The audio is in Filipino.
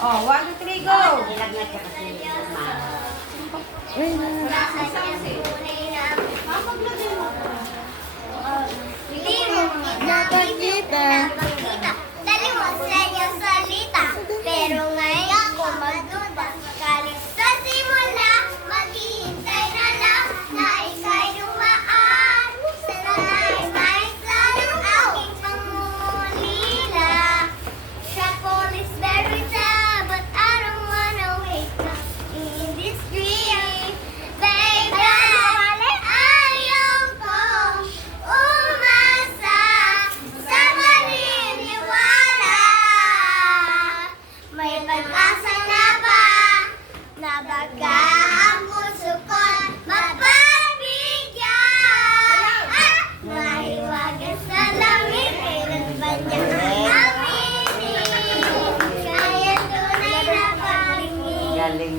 Oh, 1, 2, 3, go! Nilagnat ka kasi umara. Uy, na. Nakakita. Dali mo sa iyong salita. Pero ngayon ko magduda. Kalit sa simula, maghihintay na lang na ika'y dumaan. Sa nais lalong aking pangulila. Siya police verita, but I don't wanna wake up in this dream. Baby, ayaw ko umasa sa maniniwala. May pag-asa na ba na baga ang puso ko'y mapagbigyan? Mahiwagan sa langit, kailan ba niya aminin? Kaya tunay na paringin. Galing